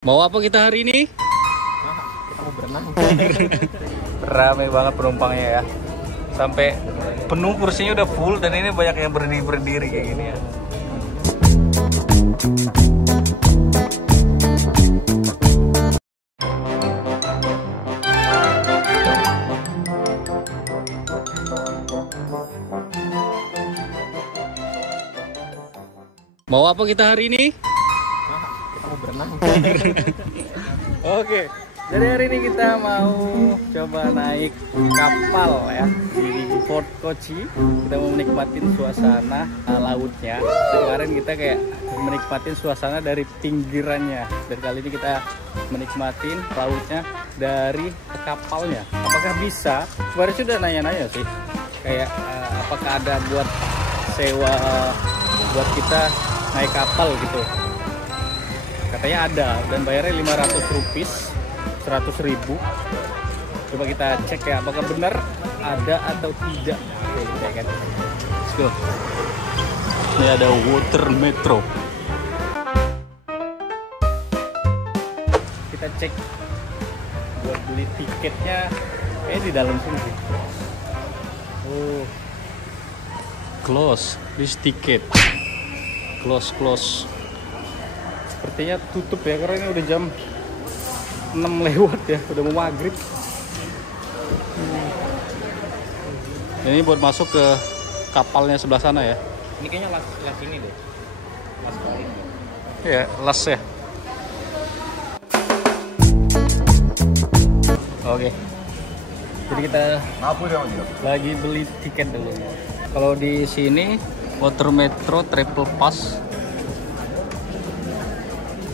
Mau apa kita hari ini? Kita mau berenang. Ramai banget penumpangnya ya. Sampai penuh, kursinya udah full dan ini banyak yang berdiri kayak gini ya. Mau apa kita hari ini? Kita mau berenang. Oke, jadi hari ini kita mau coba naik kapal ya di Port Kochi. Kita mau menikmatin suasana lautnya. Kemarin kita kayak menikmatin suasana dari pinggirannya. Dan kali ini kita menikmatin lautnya dari kapalnya. Apakah bisa? Kemarin sudah nanya-nanya sih. Kayak apakah ada buat sewa buat kita naik kapal gitu. Katanya ada dan bayarnya 500 rupiah, 100.000. Coba kita cek ya apakah benar ada atau tidak. Oke, ya kan. Let's go. Ini ada Water Metro. Kita cek buat beli tiketnya kayak di dalam sini sih. Oh. Close this ticket. Close. Sepertinya tutup ya karena ini udah jam 6 lewat ya, udah mau maghrib. Ini buat masuk ke kapalnya sebelah sana ya. Ini kayaknya las ini deh. Las kali. Ya, las ya. Oke. Jadi kita lagi beli tiket dulu. Kalau di sini Water Metro Triple Pass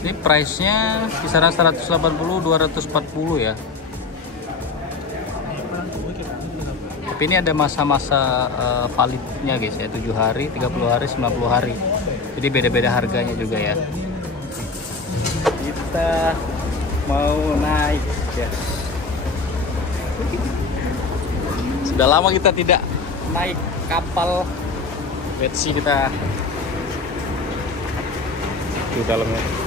ini price-nya kisaran 180-240 ya. Tapi ini ada masa-masa validnya guys ya, 7 hari, 30 hari, 90 hari. Jadi beda-beda harganya juga ya. Kita mau naik ya. Sudah lama kita tidak naik kapal. Let's see kita di dalamnya.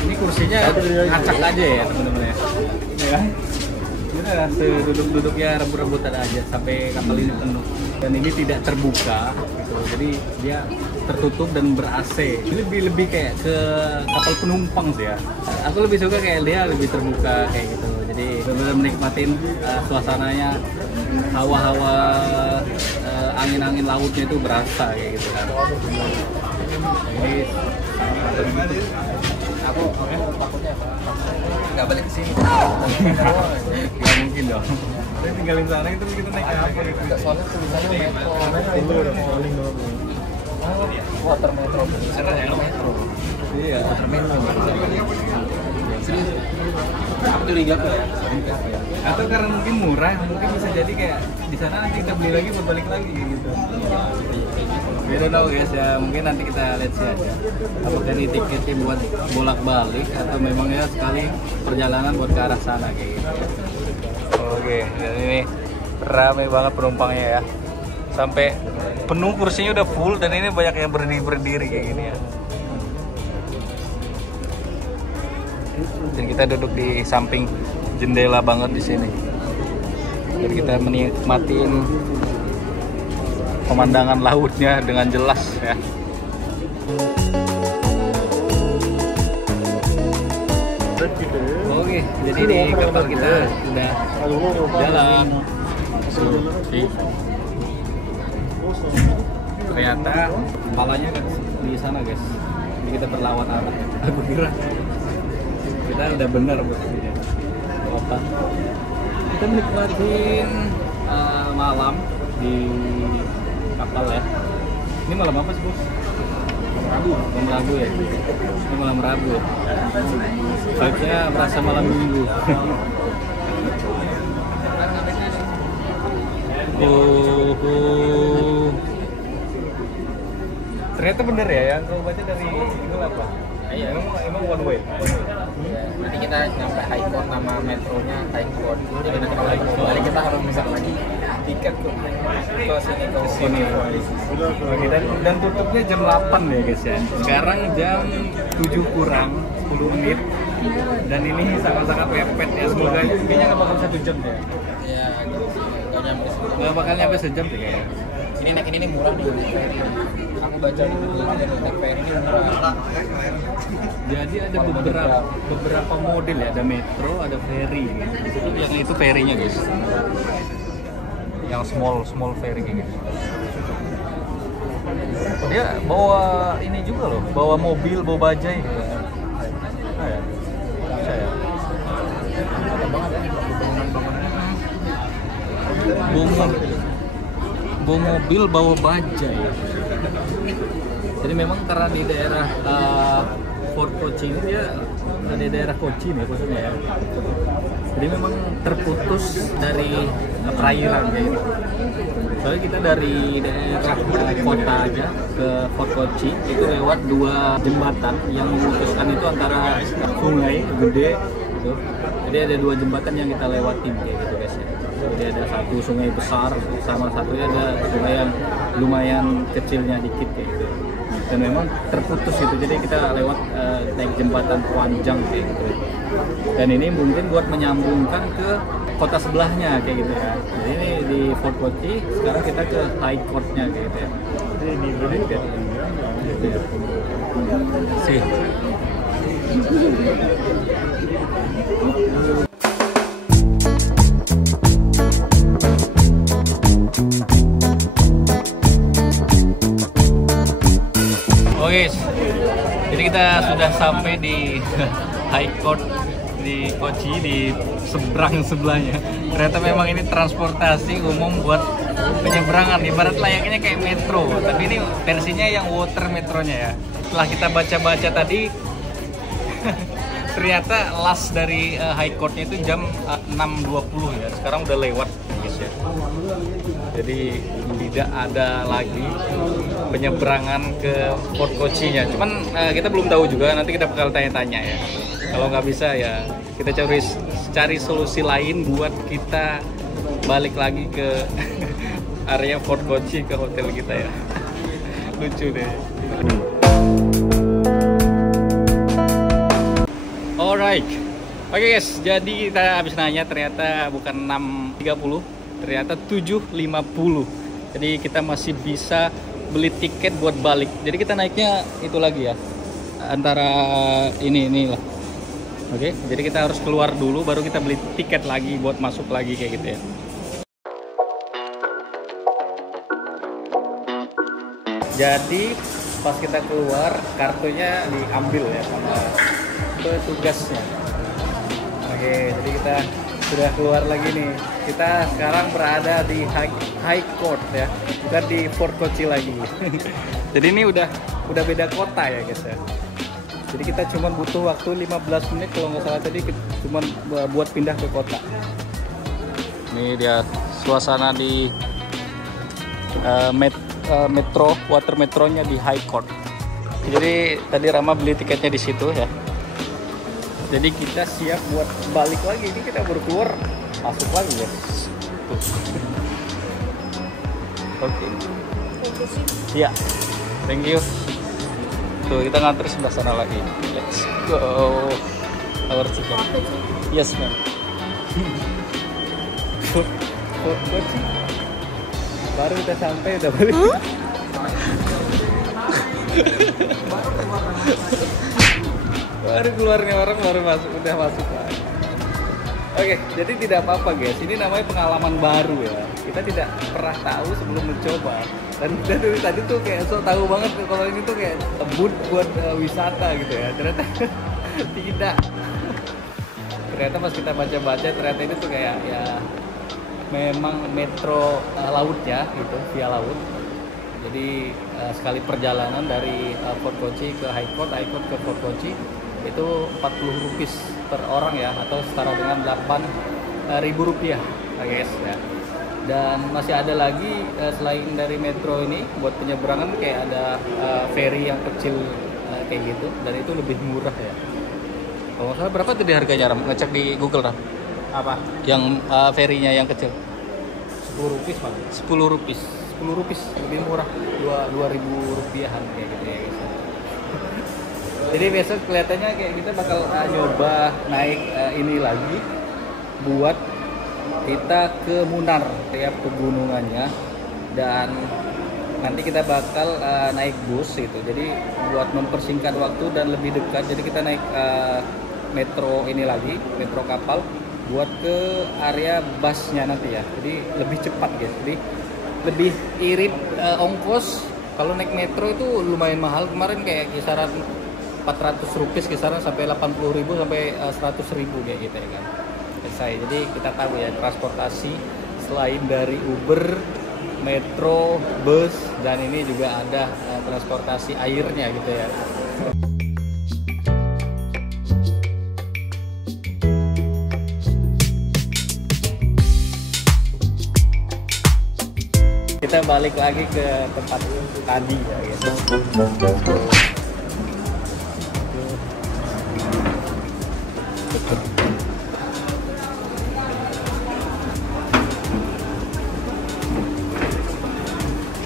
Ini kursinya ngacak aja ya teman-teman ya. Kita duduk-duduknya rebut-rebutan aja sampai kapal ini penuh. Dan ini tidak terbuka gitu. Jadi dia tertutup dan ber-AC. Ini lebih kayak ke kapal penumpang sih ya. Aku lebih suka kayak dia lebih terbuka kayak gitu. Jadi benar-benar menikmatin suasananya, hawa-hawa angin-angin lautnya itu berasa kayak gitu kan. Ini aku takutnya nggak balik ke sini. Nggak mungkin dong. Kita tinggalin sana itu kita naik apa gitu. Nggak, soalnya tulisannya metro. Water Metro. Metro. Iya, Water Metro. Aku curiga apa ya? Atau karena mungkin murah, mungkin bisa jadi kayak di sana nanti kita beli lagi buat balik lagi gitu. We don't know guys ya, mungkin nanti kita lihat sih aja. Apakah ini tiketnya buat bolak-balik atau memangnya sekali perjalanan buat ke arah sana kayak gitu. Oke, dan ini ramai banget penumpangnya ya. Sampai penuh, kursinya udah full dan ini banyak yang berdiri kayak gini ya. Dan kita duduk di samping jendela banget di sini. Dan kita menikmatin pemandangan lautnya dengan jelas ya. Oke, jadi di kapal kita sudah jalan. Ternyata kepalanya di sana guys. Jadi kita berlawan arah. Aku kira kita udah benar buat ini. Apa? Kita menikmatin malam di kapal ya. Ini malam apa sih bos? Malam Rabu ya. Ini malam Rabu ya. Vibes-nya merasa malam Minggu. Ternyata bener ya yang kau baca dari Google apa? Iya. Emang one way. Ya, nanti kita nyampe High Court, nama metronya High Court. Jadi nanti kalau lagi mau balik kita harus misal lagi tiket ke sini ke Sini. Oke, dan tutupnya jam 8 ya guys ya. Sekarang jam 7 kurang 10 menit. Dan ini sangat-sangat mepet ya. Semoga kayaknya nggak bakal 1 jam deh. ya nggak nyampe sini. Nggak bakal nyampe sejam deh kayaknya. Ini murah nih ferry. Aku baca di Google naik ferry ini murah. Jadi ada beberapa model ya, ada metro, ada ferry gitu. Itu yang itu ferrynya guys. Yang small ferry kayak gitu. Dia bawa ini juga loh, bawa mobil, bawa bajai gitu. Nah, ya. Bisa ya. Bawa mobil, bawa bajai. Jadi memang karena di daerah Fort Kochi ini dia di daerah Kochi nih khususnya ya. Jadi memang terputus dari perairan kayak gitu. Soalnya kita dari daerah kota aja ke Fort Kochi itu lewat 2 jembatan yang memutuskan itu antara sungai gede gitu. Jadi ada 2 jembatan yang kita lewatin kayak gitu guys ya. Jadi ada satu sungai besar sama satunya ada sungai yang lumayan kecilnya dikit kayak gitu. Dan memang terputus gitu, jadi kita lewat naik jembatan panjang kayak gitu. Dan ini mungkin buat menyambungkan ke kota sebelahnya kayak gitu ya. Jadi ini di Fort Kochi, sekarang kita ke High Court-nya kayak gitu ya. Ini sih. Oke, jadi kita sudah sampai di High Court di Kochi, di seberang sebelahnya. Ternyata memang ini transportasi umum buat penyeberangan, ibarat layaknya kayak metro, tapi ini versinya yang water metronya ya. Setelah kita baca-baca tadi ternyata last dari High Court-nya itu jam 6.20 ya. Sekarang udah lewat guys ya. Jadi tidak ada lagi penyeberangan ke Fort Kochi-nya. Cuman kita belum tahu juga, nanti kita bakal tanya-tanya ya. Kalau nggak bisa ya kita cari solusi lain buat kita balik lagi ke area Fort Kochi, ke hotel kita ya. Lucu deh. Alright, oke guys, jadi kita habis nanya ternyata bukan 6.30, ternyata 7.50. Jadi kita masih bisa beli tiket buat balik. Jadi kita naiknya itu lagi ya, antara inilah. Oke, jadi kita harus keluar dulu, baru kita beli tiket lagi buat masuk lagi kayak gitu ya. Jadi pas kita keluar, kartunya diambil ya sama petugasnya. Oke, jadi kita sudah keluar lagi nih. Kita sekarang berada di High Court ya, bukan di Fort Kochi lagi. Jadi ini udah beda kota ya guys ya. Jadi kita cuma butuh waktu 15 menit kalau nggak salah tadi, cuma buat pindah ke kota. Ini dia suasana di metro, water metronya di High Court. Jadi tadi Rama beli tiketnya di situ ya. Jadi kita siap buat balik lagi. Ini kita baru keluar, masuk lagi ya. Oke. Iya. Thank you. Tuh kita ngantri sebelah sana lagi. Let's go. Our ticket. Yes ma'am. Baru kita sampai udah balik. Baru keluarnya orang baru udah masuk lagi. Oke, jadi tidak apa-apa guys. Ini namanya pengalaman baru ya. Kita tidak pernah tahu sebelum mencoba. Dan kita dari tadi tuh kayak tahu banget kalau ini tuh kayak boot buat wisata gitu ya. Ternyata tidak. Ternyata pas kita baca-baca ternyata ini tuh kayak ya memang metro laut ya gitu, via laut. Jadi sekali perjalanan dari Fort Kochi ke High Court ke Fort Kochi itu 40 rupiah per orang ya, atau setara dengan 8.000 rupiah guys ya. Dan masih ada lagi selain dari metro ini buat penyeberangan kayak ada ferry yang kecil kayak gitu, dan itu lebih murah ya. Kalau nggak salah berapa tuh di harganya, Ram? Ngecek di Google, Ram. Apa? Yang ferry-nya yang kecil. 10 rupiah Pak. 10 rupiah. 10 rupiah lebih murah. 2.000 rupiahan kayak gitu ya, guys. Jadi besok kelihatannya kayak kita bakal nyoba naik ini lagi buat kita ke Munnar ya, pegunungannya, dan nanti kita bakal naik bus gitu. Jadi buat mempersingkat waktu dan lebih dekat, jadi kita naik metro ini lagi, metro kapal buat ke area busnya nanti ya. Jadi lebih cepat guys. Jadi lebih irit ongkos. Kalau naik metro itu lumayan mahal, kemarin kayak kisaran 400 rupiah kisaran sampai 80.000 sampai 100.000 kayak gitu ya kan. Jadi kita tahu ya, transportasi selain dari Uber, metro, bus, dan ini juga ada transportasi airnya gitu ya. Kita balik lagi ke tempat tadi ya gitu.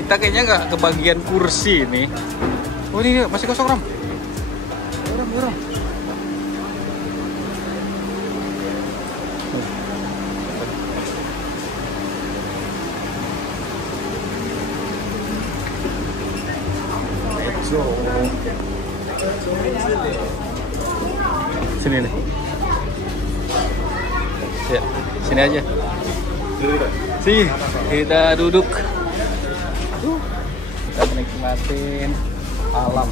Kita kayaknya nggak kebagian kursi ini. Oh ini masih kosong, Ram. Ram. Sini nih. Ya, sini aja. Sih, kita duduk. Kita menikmatin alam.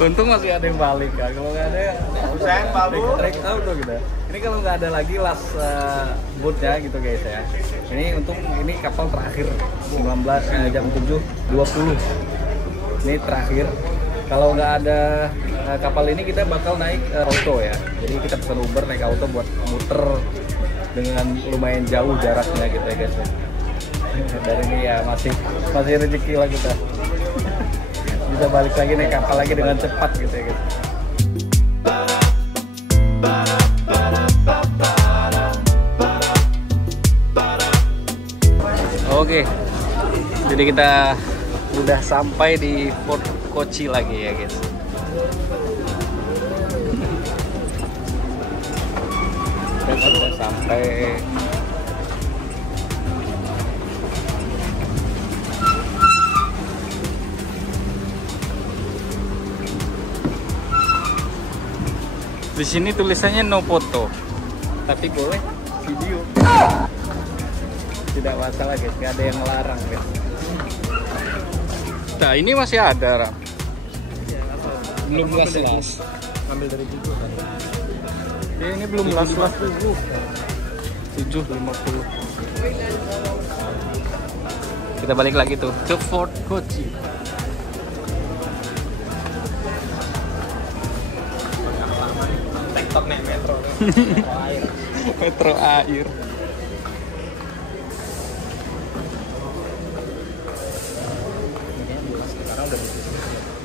Untung masih ada yang balik kan. Kalau nggak ada, trek out tuh kita. Ini kalau nggak ada lagi last boatnya gitu guys ya. Ini untung ini kapal terakhir 19 jam 7.20. Ini terakhir. Kalau nggak ada kapal ini kita bakal naik auto ya. Jadi kita pesan Uber, naik auto buat muter dengan lumayan jauh jaraknya gitu ya guys. Dari ini ya masih rezeki lah kita. Bisa balik lagi naik kapal lagi dengan cepat gitu ya guys. Oke, jadi kita udah sampai di Fort Kochi lagi ya guys. Dan sudah sampai. Di sini tulisannya no foto, tapi boleh video. Tidak masalah guys, nggak ada yang melarang guys. Nah ini masih ada, Ram. Belum las-las. Ambil dari situ kan. Ya, ini belum las-las tuh. 7.50. Kita balik lagi tuh ke Fort Kochi. TikTok naik metro. Air. Metro air.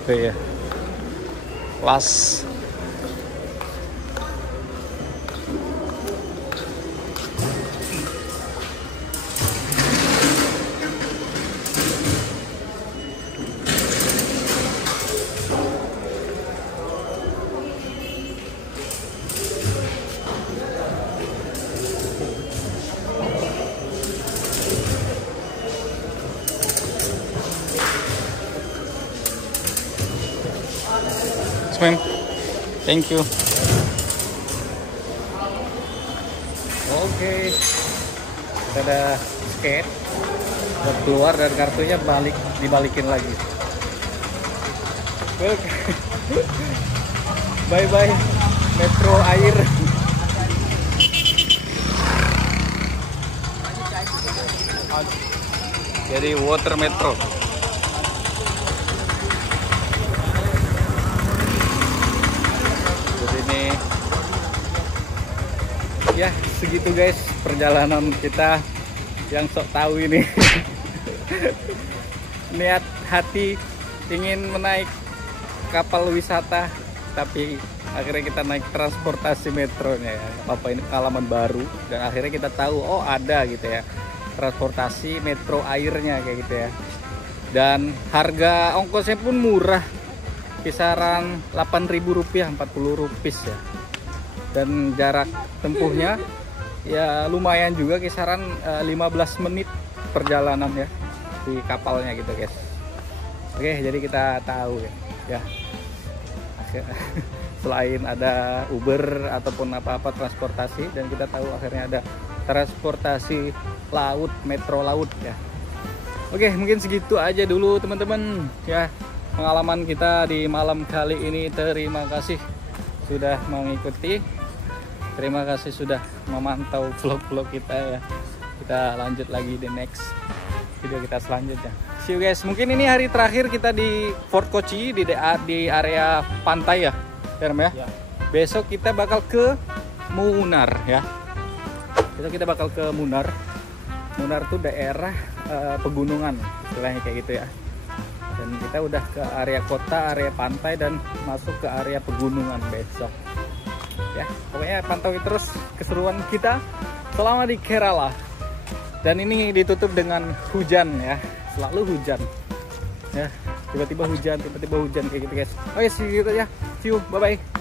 Oh iya. Las. Ma'am, thank you. Oke, kita ada skate buat keluar dan kartunya dibalikin lagi. Bye bye metro air. Jadi water metro. ya segitu guys perjalanan kita yang sok tahu ini. Niat hati ingin menaik kapal wisata, tapi akhirnya kita naik transportasi metronya ya. Apa ini pengalaman baru, dan akhirnya kita tahu oh ada gitu ya transportasi metro airnya kayak gitu ya. Dan harga ongkosnya pun murah, kisaran Rp8.000, 40 rupiah ya. Dan jarak tempuhnya ya lumayan juga, kisaran 15 menit perjalanan ya di kapalnya gitu guys. Oke, jadi kita tahu ya selain ada Uber ataupun apa-apa transportasi, dan kita tahu akhirnya ada transportasi laut, metro laut ya. Oke, mungkin segitu aja dulu teman-teman ya pengalaman kita di malam kali ini. Terima kasih sudah mengikuti, terima kasih sudah memantau vlog-vlog kita ya. Kita lanjut lagi di next video kita selanjutnya. See you guys. Mungkin ini hari terakhir kita di Fort Kochi di area pantai ya, Herm ya. Besok kita bakal ke Munnar ya. Besok kita bakal ke Munnar. Munnar tuh daerah pegunungan, istilahnya kayak gitu ya. Dan kita udah ke area kota, area pantai, dan masuk ke area pegunungan besok. Ya, pokoknya pantau terus keseruan kita selama di Kerala. Dan ini ditutup dengan hujan ya, selalu hujan. Ya, tiba-tiba hujan kayak gitu guys. Oke, segitu ya. See you, bye bye.